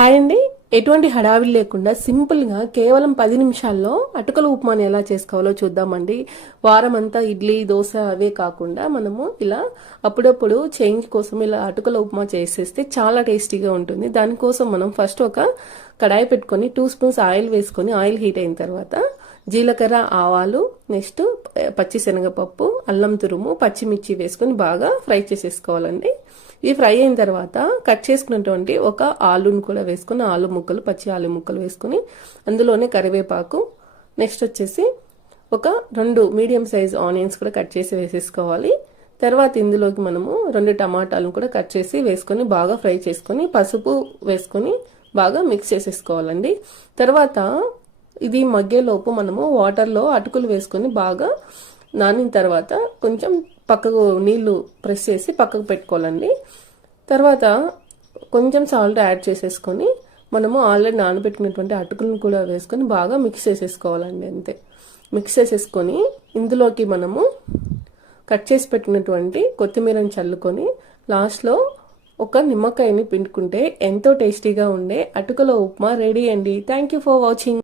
Hi అండి. ఎటువంటి హడావిడి లేకుండా సింపుల్గా కేవలం 10 నిమిషాల్లో అటుకుల ఉప్మాని ఎలా చేసుకోవాలో చూద్దామండి. వారం అంతా ఇడ్లీ దోశ అవే కాకుండా మనము ఇలా అప్పుడప్పుడు చేంజ్ కోసం ఇలా అటుకుల ఉప్మా చేసేస్తే చాలా టేస్టీగా ఉంటుంది. దానికోసం మనం ఫస్ట్ ఒక కడాయి పెట్టుకొని 2 స్పూన్స్ ఆయిల్ వేసుకొని ఆయిల్ హీట్ అయిన తర్వాత జీలకర్ర ఆవాలు నెక్స్ట్ పచ్చిశనగపప్పు అల్లం తురుము పచ్చిమిర్చి వేసుకొని బాగా ఫ్రై చేసేసుకోవాలండి. ఇవి ఫ్రై అయిన తర్వాత కట్ చేసుకున్నటువంటి ఒక ఆలుని కూడా వేసుకుని ఆలు ముక్కలు పచ్చి ఆలు ముక్కలు వేసుకుని అందులోనే కరివేపాకు నెక్స్ట్ వచ్చేసి ఒక 2 మీడియం సైజ్ ఆనియన్స్ కూడా కట్ చేసి వేసేసుకోవాలి. తర్వాత ఇందులోకి మనము 2 టమాటాలను కూడా కట్ చేసి వేసుకొని బాగా ఫ్రై చేసుకొని పసుపు వేసుకొని బాగా మిక్స్ చేసేసుకోవాలండి. తర్వాత ఇది మగ్గేలోపు మనము వాటర్లో అటుకులు వేసుకొని బాగా నానిన తర్వాత కొంచెం పక్కకు నీళ్లు ప్రెస్ చేసి పక్కకు పెట్టుకోవాలండి. తర్వాత కొంచెం సాల్ట్ యాడ్ చేసేసుకొని మనము ఆల్రెడీ నానబెట్టుకున్నటువంటి అటుకులను కూడా వేసుకొని బాగా మిక్స్ చేసేసుకోవాలండి. అంతే మిక్స్ చేసేసుకొని ఇందులోకి మనము కట్ చేసి పెట్టినటువంటి కొత్తిమీరని చల్లుకొని లాస్ట్లో ఒక నిమ్మకాయని పిండుకుంటే ఎంతో టేస్టీగా ఉండే అటుకుల ఉప్మా రెడీ అండి. Thank you for watching.